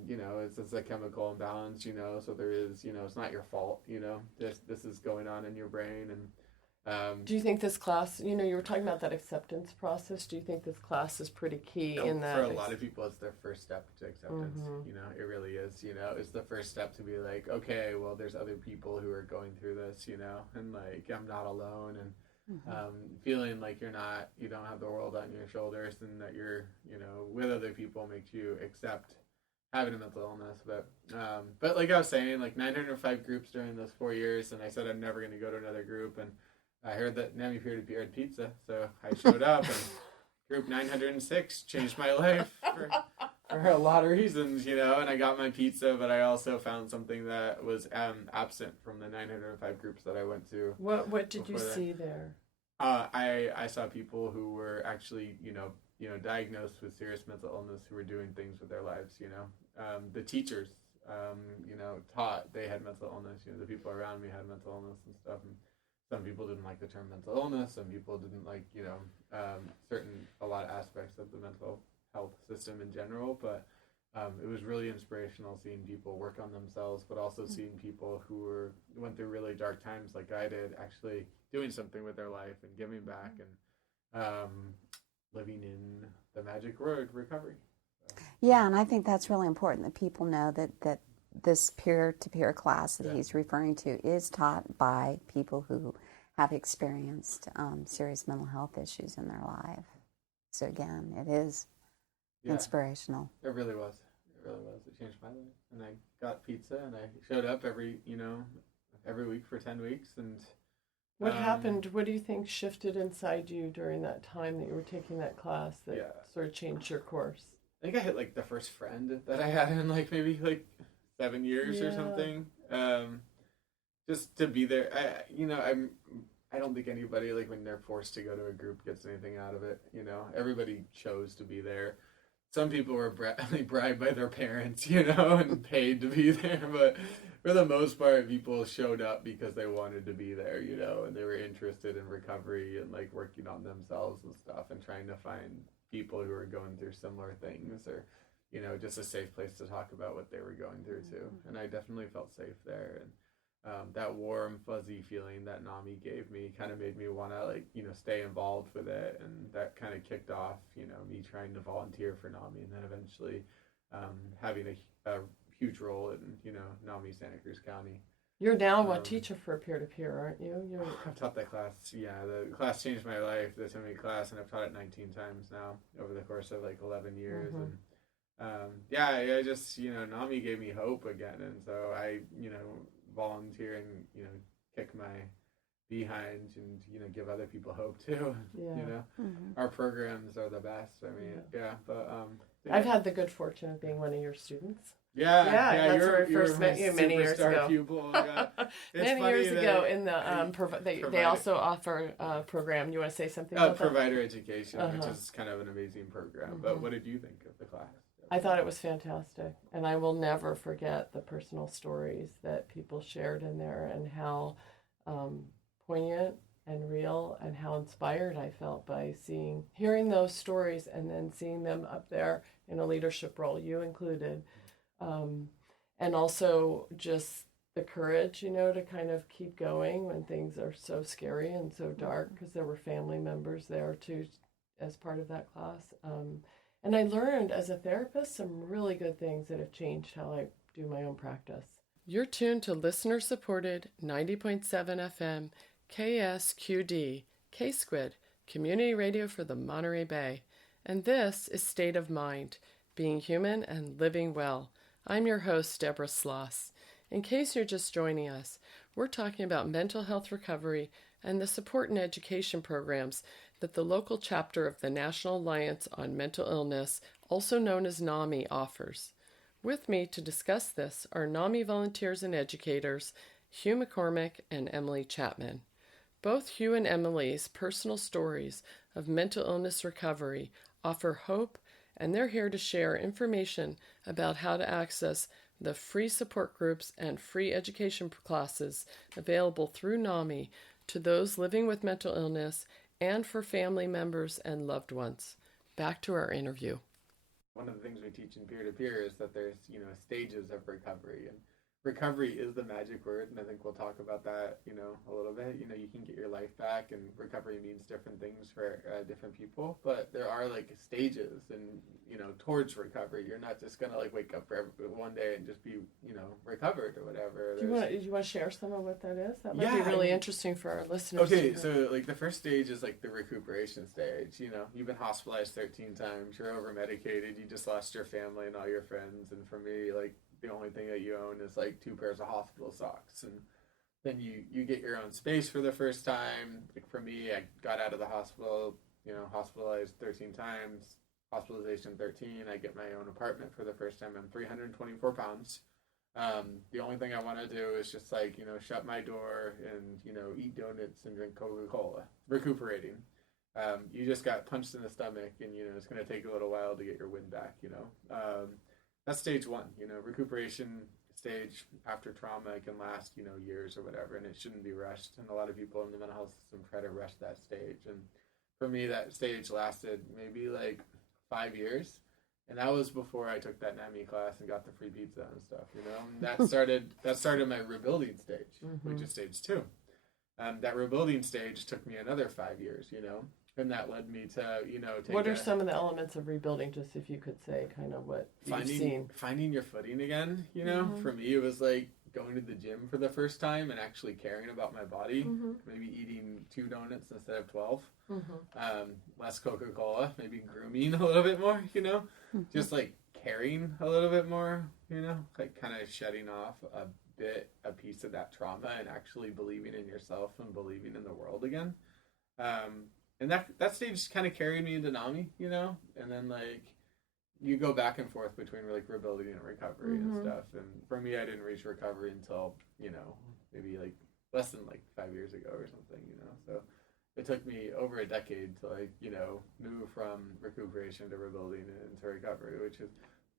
You know, it's a chemical imbalance, you know, so there is, you know, it's not your fault, you know, this is going on in your brain. And do you think this class, you know, you were talking about that acceptance process, do you think this class is pretty key in that? For a lot of people, it's their first step to acceptance. You know, it really is, you know, it's the first step to be like, okay, well, there's other people who are going through this, you know, and like, I'm not alone, and feeling like you don't have the world on your shoulders, and that you're, you know, with other people makes you accept having a mental illness. But like I was saying, like 905 groups during those 4 years, and I said I'm never going to go to another group, and I heard that NAMI peer-to-peer had pizza, so I showed up, and group 906 changed my life for a lot of reasons, you know, and I got my pizza, but I also found something that was absent from the 905 groups that I went to. What did you see there? I saw people who were actually, you know, diagnosed with serious mental illness, who were doing things with their lives, you know. The teachers, you know, taught they had mental illness, you know, the people around me had mental illness and stuff, and some people didn't like the term mental illness, some people didn't like, you know, a lot of aspects of the mental health system in general, but it was really inspirational seeing people work on themselves, but also seeing people who went through really dark times like I did, actually doing something with their life and giving back and living in the magic word, recovery. So. Yeah, and I think that's really important that people know that this peer-to-peer class that he's referring to is taught by people who have experienced serious mental health issues in their life. So again, it is inspirational. It really was. It changed my life. And I got pizza, and I showed up every week for 10 weeks. And what happened? What do you think shifted inside you during that time that you were taking that class that sort of changed your course? I think I hit like the first friend that I had in like maybe like 7 years or something. Just to be there. I don't think anybody, like, when they're forced to go to a group, gets anything out of it. Everybody chose to be there. Some people were bribed by their parents, and paid to be there. But for the most part, people showed up because they wanted to be there, and they were interested in recovery and, like, working on themselves and stuff and trying to find people who were going through similar things, or, just a safe place to talk about what they were going through too. And I definitely felt safe there. And that warm, fuzzy feeling that NAMI gave me kind of made me want to, like, stay involved with it. And that kind of kicked off, me trying to volunteer for NAMI, and then eventually having a huge role in, NAMI Santa Cruz County. You're now a teacher for peer-to-peer, aren't you? I've taught that class. Yeah, the class changed my life, the NAMI class, and I've taught it 19 times now over the course of, like, 11 years. And I just, NAMI gave me hope again. And so I, volunteer and kick my behind and give other people hope too. Our programs are the best. I mean, but I've had the good fortune of being one of your students. That's where I first met you many years ago. Pupil. Many years ago in the they also offer a program. You want to say something about provider education, which is kind of an amazing program. But what did you think of the class? I thought it was fantastic, and I will never forget the personal stories that people shared in there, and how poignant and real, and how inspired I felt by hearing those stories, and then seeing them up there in a leadership role, you included, and also just the courage, to kind of keep going when things are so scary and so dark, because there were family members there too as part of that class. And I learned as a therapist some really good things that have changed how I do my own practice. You're tuned to listener-supported 90.7 FM KSQD, K-Squid, community radio for the Monterey Bay. And this is State of Mind, being human and living well. I'm your host, Deborah Sloss. In case you're just joining us, we're talking about mental health recovery and the support and education programs that the local chapter of the National Alliance on Mental Illness, also known as NAMI, offers. With me to discuss this are NAMI volunteers and educators, Hugh McCormick and Emily Chapman. Both Hugh and Emily's personal stories of mental illness recovery offer hope, and they're here to share information about how to access the free support groups and free education classes available through NAMI to those living with mental illness and for family members and loved ones. Back to our interview. One of the things we teach in peer-to-peer is that there's, stages of recovery, and recovery is the magic word, and I think we'll talk about that, a little bit. You can get your life back, and recovery means different things for different people, but there are, like, stages and, towards recovery. You're not just going to, like, wake up one day and just be, recovered or whatever. Do you want to share some of what that is? That might be really interesting for our listeners. Okay, so, like, the first stage is, like, the recuperation stage. You've been hospitalized 13 times, you're over-medicated, you just lost your family and all your friends, and for me, like, the only thing that you own is, like, 2 pairs of hospital socks. And then you get your own space for the first time. Like, for me, I got out of the hospital, hospitalized 13 times, hospitalization 13. I get my own apartment for the first time. I'm 324 pounds. The only thing I want to do is just, like, shut my door and, eat donuts and drink Coca-Cola. Recuperating. You just got punched in the stomach, and, it's going to take a little while to get your wind back, That's stage one, recuperation stage after trauma can last, years or whatever, and it shouldn't be rushed. And a lot of people in the mental health system try to rush that stage. And for me, that stage lasted maybe like 5 years. And that was before I took that NAMI class and got the free pizza and stuff, And that started my rebuilding stage, which is stage 2. That rebuilding stage took me another 5 years, And that led me to, what are some of the elements of rebuilding, just if you could say kind of what you've seen? Finding your footing again, For me, it was like going to the gym for the first time and actually caring about my body. Maybe eating 2 donuts instead of 12. Less Coca-Cola, maybe grooming a little bit more, Just, like, caring a little bit more, Like, kind of shedding off a piece of that trauma and actually believing in yourself and believing in the world again. And that stage kind of carried me into NAMI, And then, like, you go back and forth between like rebuilding and recovery and stuff. And for me, I didn't reach recovery until, maybe like less than like 5 years ago or something, so it took me over a decade to like, move from recuperation to rebuilding and into recovery, which is,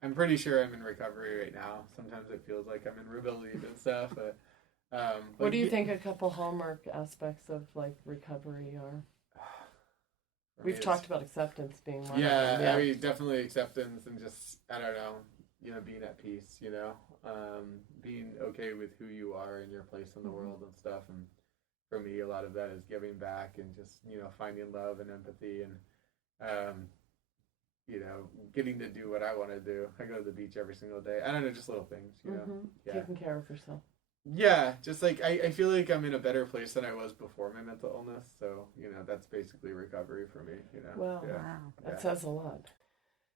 I'm pretty sure I'm in recovery right now. Sometimes it feels like I'm in rebuilding and stuff, but what do you think a couple hallmark aspects of like recovery are? We've talked about acceptance being one of them. Yeah, I mean, definitely acceptance and just, I don't know, being at peace, being okay with who you are and your place in the world and stuff. And for me, a lot of that is giving back and just, finding love and empathy and, getting to do what I want to do. I go to the beach every single day. I don't know, just little things, Taking care of yourself. Yeah, just like I feel like I'm in a better place than I was before my mental illness. So, that's basically recovery for me, Well, yeah. wow. That says a lot.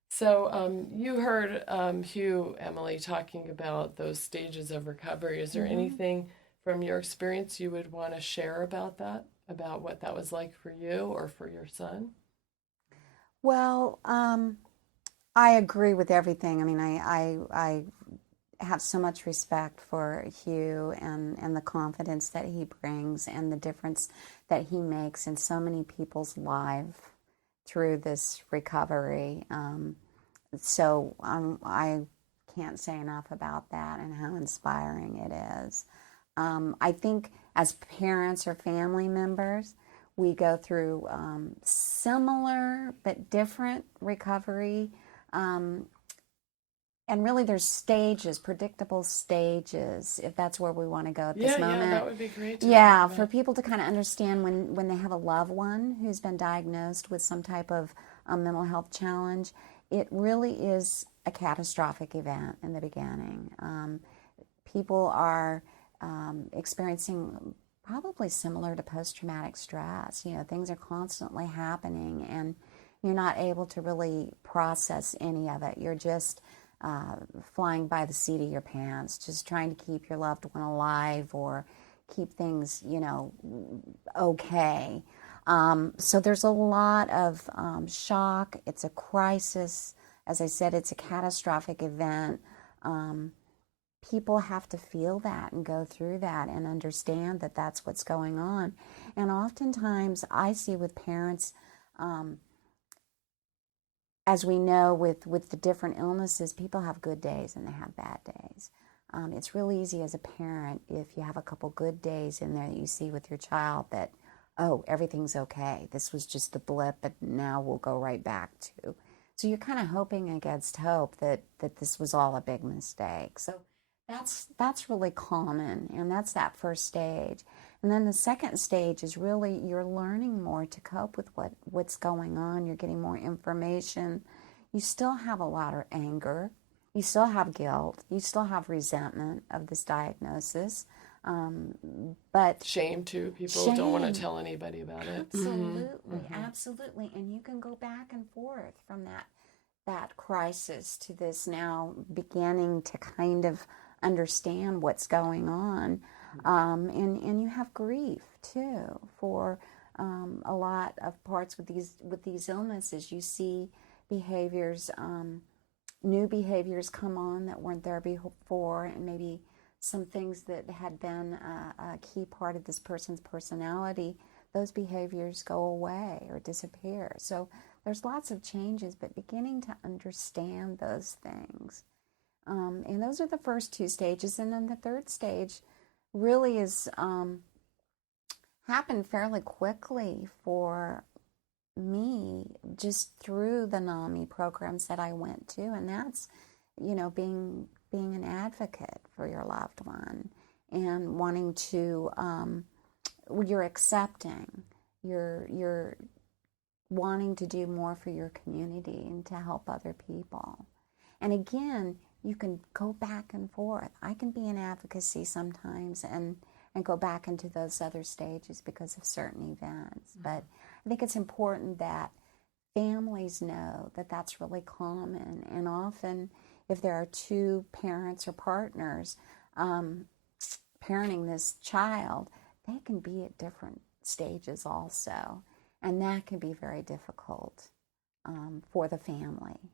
So you heard Hugh, Emily, talking about those stages of recovery. Is there anything from your experience you would want to share about that, about what that was like for you or for your son? Well, I agree with everything. I mean, I have so much respect for Hugh and the confidence that he brings and the difference that he makes in so many people's lives through this recovery. So I can't say enough about that and how inspiring it is. I think as parents or family members, we go through similar but different recovery. And really, there's stages, predictable stages, if that's where we want to go at this moment. Yeah, that would be great. For people to kind of understand when they have a loved one who's been diagnosed with some type of mental health challenge, it really is a catastrophic event in the beginning. People are experiencing probably similar to post-traumatic stress. Things are constantly happening, and you're not able to really process any of it. You're just flying by the seat of your pants, just trying to keep your loved one alive or keep things, okay. So there's a lot of shock. It's a crisis. As I said, it's a catastrophic event. People have to feel that and go through that and understand that that's what's going on. And oftentimes I see with parents, as we know with the different illnesses, people have good days and they have bad days. It's really easy as a parent if you have a couple good days in there that you see with your child that, oh, everything's okay. This was just a blip, but now we'll go right back to. So you're kind of hoping against hope that this was all a big mistake. So that's really common, and that's that first stage. And then the second stage is really you're learning more to cope with what's going on. You're getting more information. You still have a lot of anger. You still have guilt. You still have resentment of this diagnosis. But shame too. People don't want to tell anybody about it. Absolutely, absolutely. And you can go back and forth from that crisis to this now beginning to kind of understand what's going on. And you have grief too for a lot of parts with these illnesses. You see behaviors, new behaviors come on that weren't there before, and maybe some things that had been a key part of this person's personality, those behaviors go away or disappear. So there's lots of changes, but beginning to understand those things. And those are the first two stages. And then the third stage really is happened fairly quickly for me just through the NAMI programs that I went to. And that's, being an advocate for your loved one and wanting to, you're accepting, you're wanting to do more for your community and to help other people. And again, you can go back and forth. I can be in advocacy sometimes and go back into those other stages because of certain events. Mm-hmm. But I think it's important that families know that that's really common. And often, if there are two parents or partners parenting this child, they can be at different stages also. And that can be very difficult for the family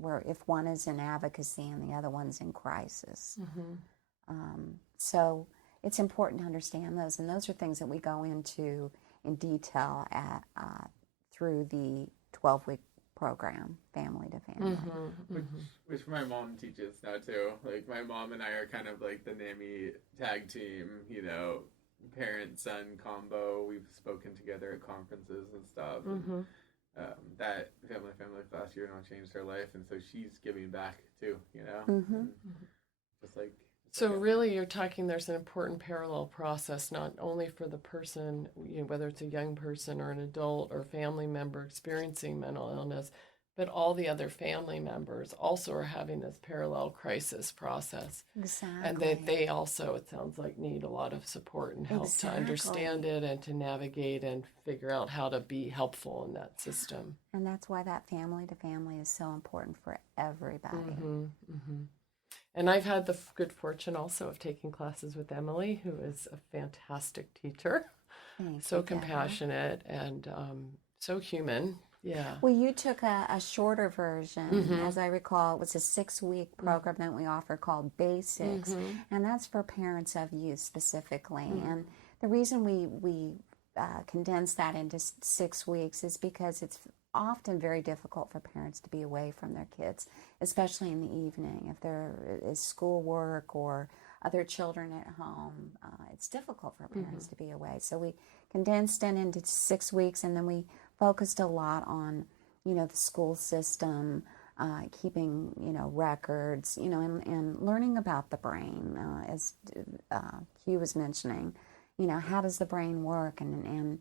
where if one is in advocacy and the other one's in crisis. So it's important to understand those, and those are things that we go into in detail through the 12-week program, Family to Family. Which my mom teaches now too. Like my mom and I are kind of like the NAMI tag team, parent-son combo. We've spoken together at conferences and stuff. And, that family class year now changed her life, and so she's giving back too, Just like so really you're talking there's an important parallel process, not only for the person, whether it's a young person or an adult or family member experiencing mental illness, but all the other family members also are having this parallel crisis process. Exactly. And they also, it sounds like, need a lot of support and help to understand it and to navigate and figure out how to be helpful in that system. And that's why that family to family is so important for everybody. And I've had the good fortune also of taking classes with Emily, who is a fantastic teacher. So compassionate and so human. Yeah. Well, you took a shorter version. As I recall, it was a 6-week program that we offer called Basics, and that's for parents of youth specifically. And the reason we condense that into 6 weeks is because it's often very difficult for parents to be away from their kids, especially in the evening. If there is schoolwork or other children at home, it's difficult for parents to be away. So we condensed it into 6 weeks, and then we focused a lot on, the school system, keeping, records, and learning about the brain, as Hugh was mentioning, how does the brain work, and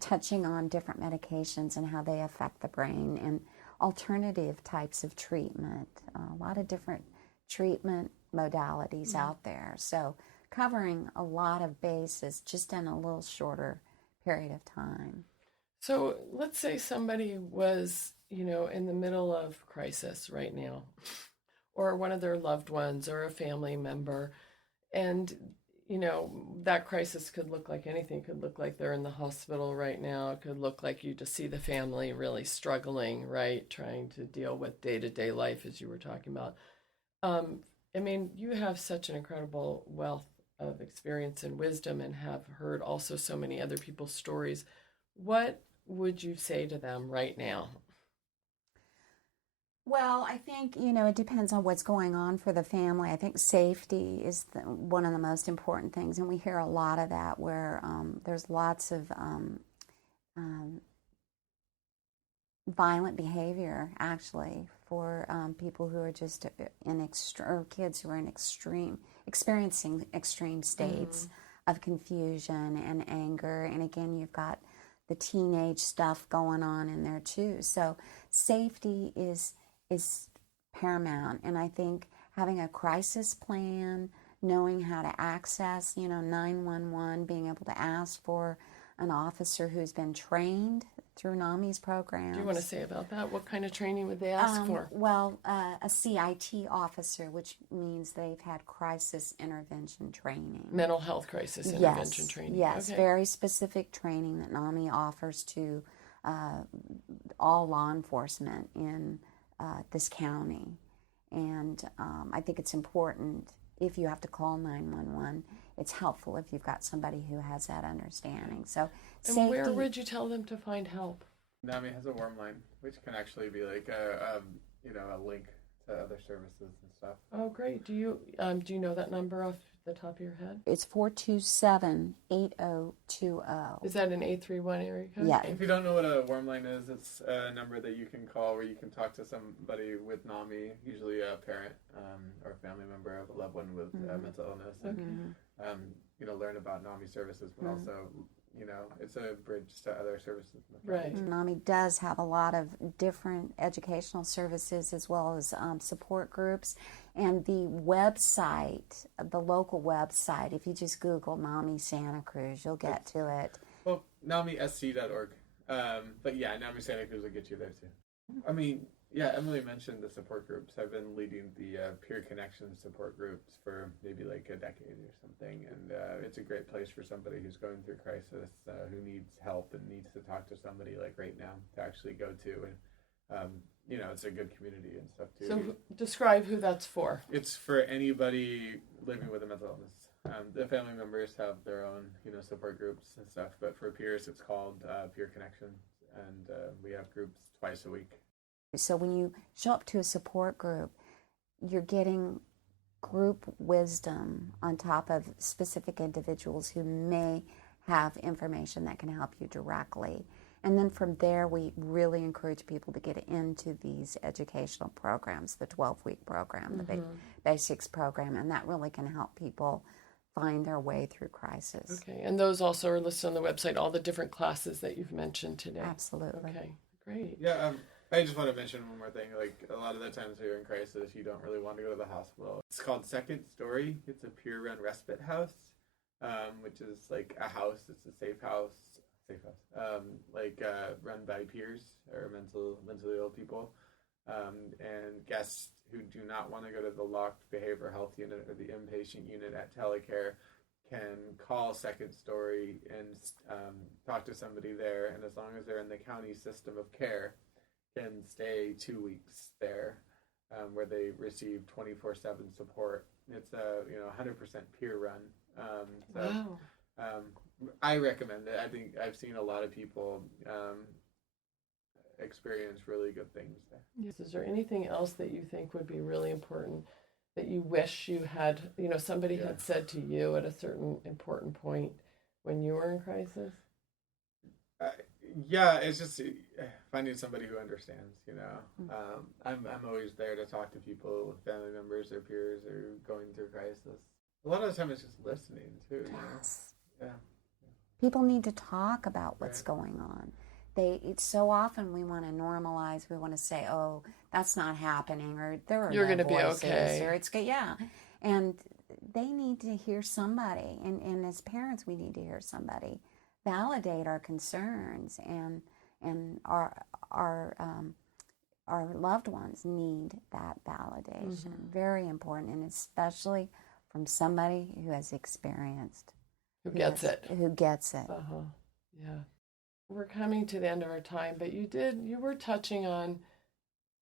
touching on different medications and how they affect the brain, and alternative types of treatment, a lot of different treatment modalities out there. So covering a lot of bases just in a little shorter period of time. So let's say somebody was, in the middle of crisis right now, or one of their loved ones or a family member, and that crisis could look like anything. It could look like they're in the hospital right now. It could look like you just see the family really struggling, right? Trying to deal with day-to-day life, as you were talking about. You have such an incredible wealth of experience and wisdom, and have heard also so many other people's stories. What would you say to them right now? Well, I think, it depends on what's going on for the family. I think safety is one of the most important things, and we hear a lot of that where there's lots of violent behavior, actually, for people who are just or kids who are experiencing extreme states of confusion and anger. And again, you've got the teenage stuff going on in there too. So safety is paramount, and I think having a crisis plan, knowing how to access, 911, being able to ask for an officer who's been trained through NAMI's programs. Do you want to say about that? What kind of training would they ask for? Well, a CIT officer, which means they've had crisis intervention training. Mental health crisis intervention training. Yes, okay. Very specific training that NAMI offers to all law enforcement in this county. And I think it's important, if you have to call 911, it's helpful if you've got somebody who has that understanding. So, and where would you tell them to find help? NAMI has a warm line, which can actually be like a link to other services and stuff. Oh, great. Do you know that number off the top of your head? It's 427-8020. Is that an 831 area code? Yeah. If you don't know what a warm line is, it's a number that you can call where you can talk to somebody with NAMI, usually a parent or a family member of a loved one with mental illness, and learn about NAMI services, but also it's a bridge to other services. Right. NAMI does have a lot of different educational services as well as support groups. And the website, the local website, if you just Google NAMI Santa Cruz, you'll get to it. Well, NAMISC.org. But yeah, NAMI Santa Cruz will get you there too. I mean, yeah, Emily mentioned the support groups. I've been leading the peer connection support groups for maybe like a decade or something, and it's a great place for somebody who's going through crisis, who needs help and needs to talk to somebody like right now to actually go to. And it's a good community and stuff too. So describe who that's for. It's for anybody living with a mental illness. The family members have their own, support groups and stuff, but for peers, it's called Peer Connection, and we have groups twice a week. So when you show up to a support group, you're getting group wisdom on top of specific individuals who may have information that can help you directly. And then from there, we really encourage people to get into these educational programs, the 12-week program, the basics program, and that really can help people find their way through crisis. Okay, and those also are listed on the website, all the different classes that you've mentioned today. Absolutely. Okay, great. Yeah, I just want to mention one more thing. Like, a lot of the times when you're in crisis, you don't really want to go to the hospital. It's called Second Story. It's a peer-run respite house, which is like a house. It's a safe house, run by peers or mentally ill people, and guests who do not want to go to the locked behavioral health unit or the inpatient unit at telecare can call Second Story and talk to somebody there, and as long as they're in the county system of care, can stay 2 weeks there, where they receive 24/7 support. It's a 100% peer run. Wow. I recommend it. I think I've seen a lot of people experience really good things there. Yes. Is there anything else that you think would be really important that you wish you had, somebody had said to you at a certain important point when you were in crisis? It's just finding somebody who understands, I'm always there to talk to people, family members or peers who are going through crisis. A lot of the time it's just listening too. Yes. Yeah. People need to talk about what's going on. It's so often we want to normalize. We want to say, "Oh, that's not happening," or "There are You're going to be voices," okay. or "It's good." Yeah, and they need to hear somebody. And as parents, we need to hear somebody validate our concerns, and our loved ones need that validation. Very important, and especially from somebody who has experienced, Who gets it. Yeah. We're coming to the end of our time, but you were touching on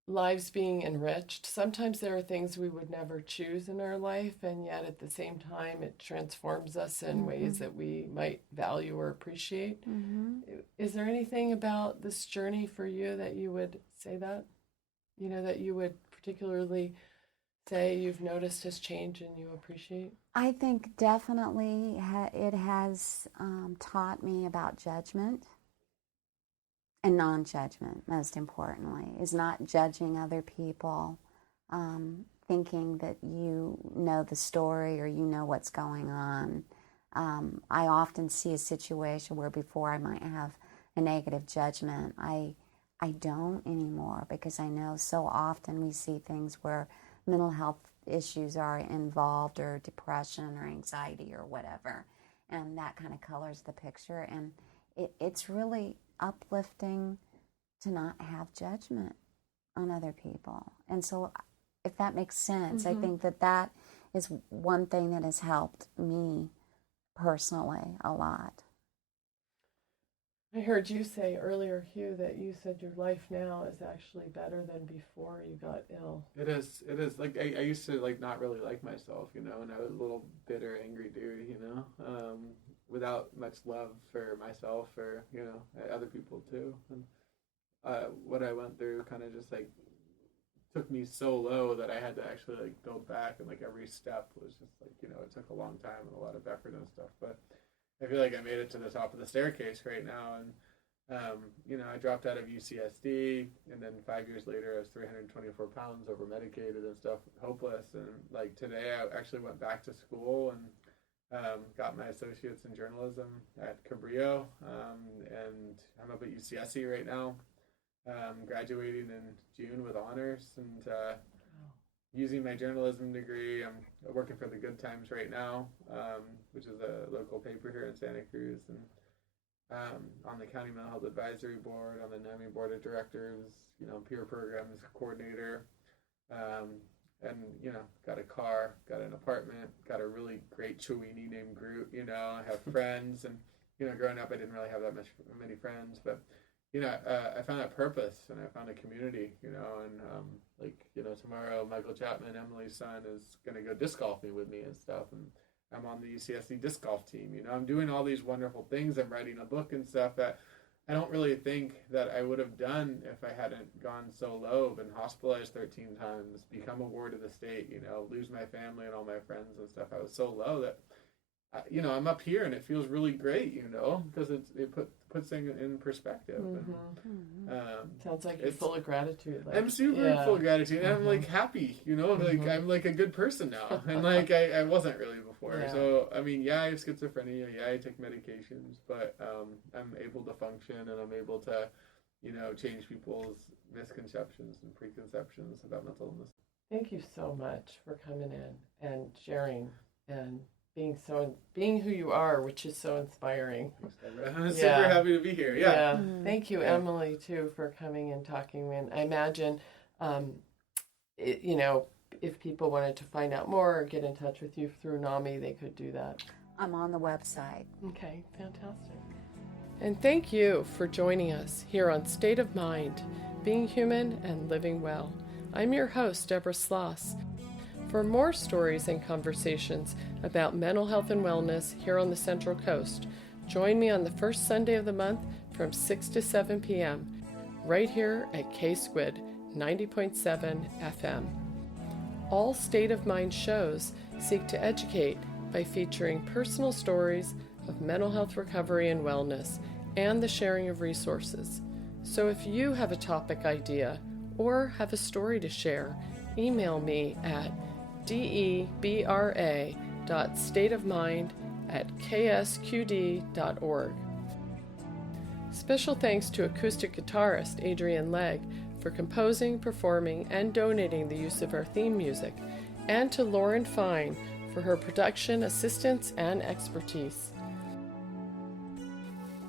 lives being enriched. Sometimes there are things we would never choose in our life, and yet at the same time it transforms us in ways that we might value or appreciate. Is there anything about this journey for you that you would say that you would particularly say you've noticed has changed and you appreciate? I think definitely it has taught me about judgment and non-judgment, most importantly, is not judging other people, thinking that you know the story or you know what's going on. I often see a situation where before I might have a negative judgment, I don't anymore, because I know so often we see things where mental health issues are involved, or depression or anxiety or whatever, and that kind of colors the picture. And it's really uplifting to not have judgment on other people. And so if that makes sense, I think that is one thing that has helped me personally a lot. I heard you say earlier, Hugh, that you said your life now is actually better than before you got ill. It is. Like, I used to, not really like myself, and I was a little bitter, angry dude, without much love for myself or, other people too. And what I went through kind of just, took me so low that I had to actually, build back, and, every step was just, it took a long time and a lot of effort and stuff, but I feel like I made it to the top of the staircase right now, and I dropped out of UCSD, and then 5 years later I was 324 pounds, over medicated and stuff, hopeless, and today I actually went back to school and got my associates in journalism at Cabrillo, and I'm up at UCSC right now, graduating in June with honors, and using my journalism degree. I'm working for the Good Times right now, which is a local paper here in Santa Cruz, and on the County Mental Health Advisory Board, on the NAMI Board of Directors, peer programs coordinator, and, got a car, got an apartment, got a really great Chewini named Groot, I have friends, and, growing up I didn't really have many friends, but, I found that purpose, and I found a community, and tomorrow Michael Chapman, Emily's son, is going to go disc golfing with me and stuff, and I'm on the UCSD disc golf team. I'm doing all these wonderful things. I'm writing a book and stuff that I don't really think that I would have done if I hadn't gone so low, been hospitalized 13 times, become a ward of the state, lose my family and all my friends and stuff. I was so low that, I'm up here and it feels really great, because it puts things in perspective. Mm-hmm. And, sounds like you're full of gratitude. I'm super full of gratitude. And I'm happy, I'm a good person now. And I wasn't really before. Yeah. So, I have schizophrenia. Yeah, I take medications, but I'm able to function, and I'm able to, change people's misconceptions and preconceptions about mental illness. Thank you so much for coming in and sharing and being who you are, which is so inspiring. I'm super happy to be here. Yeah. Thank you, Emily, too, for coming and talking. And I imagine, if people wanted to find out more or get in touch with you through NAMI, they could do that. I'm on the website. Okay, fantastic. And thank you for joining us here on State of Mind, Being Human and Living Well. I'm your host, Deborah Sloss. For more stories and conversations about mental health and wellness here on the Central Coast, join me on the first Sunday of the month from 6 to 7 p.m. right here at K-Squid 90.7 FM. All State of Mind shows seek to educate by featuring personal stories of mental health recovery and wellness and the sharing of resources. So if you have a topic idea or have a story to share, email me at debra.stateofmind@ksqd.org. Special thanks to acoustic guitarist Adrian Legg for composing, performing, and donating the use of our theme music, and to Lauren Fine for her production assistance and expertise.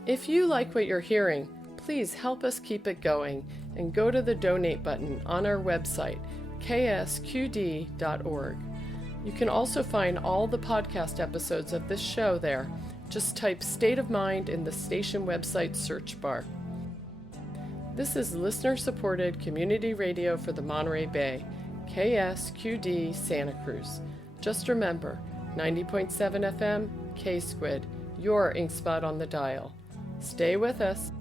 If you like what you're hearing, please help us keep it going and go to the donate button on our website, ksqd.org. You can also find all the podcast episodes of this show there. Just type State of Mind in the station website search bar. This is listener-supported community radio for the Monterey Bay, KSQD Santa Cruz. Just remember, 90.7 FM, K-Squid, your ink spot on the dial. Stay with us.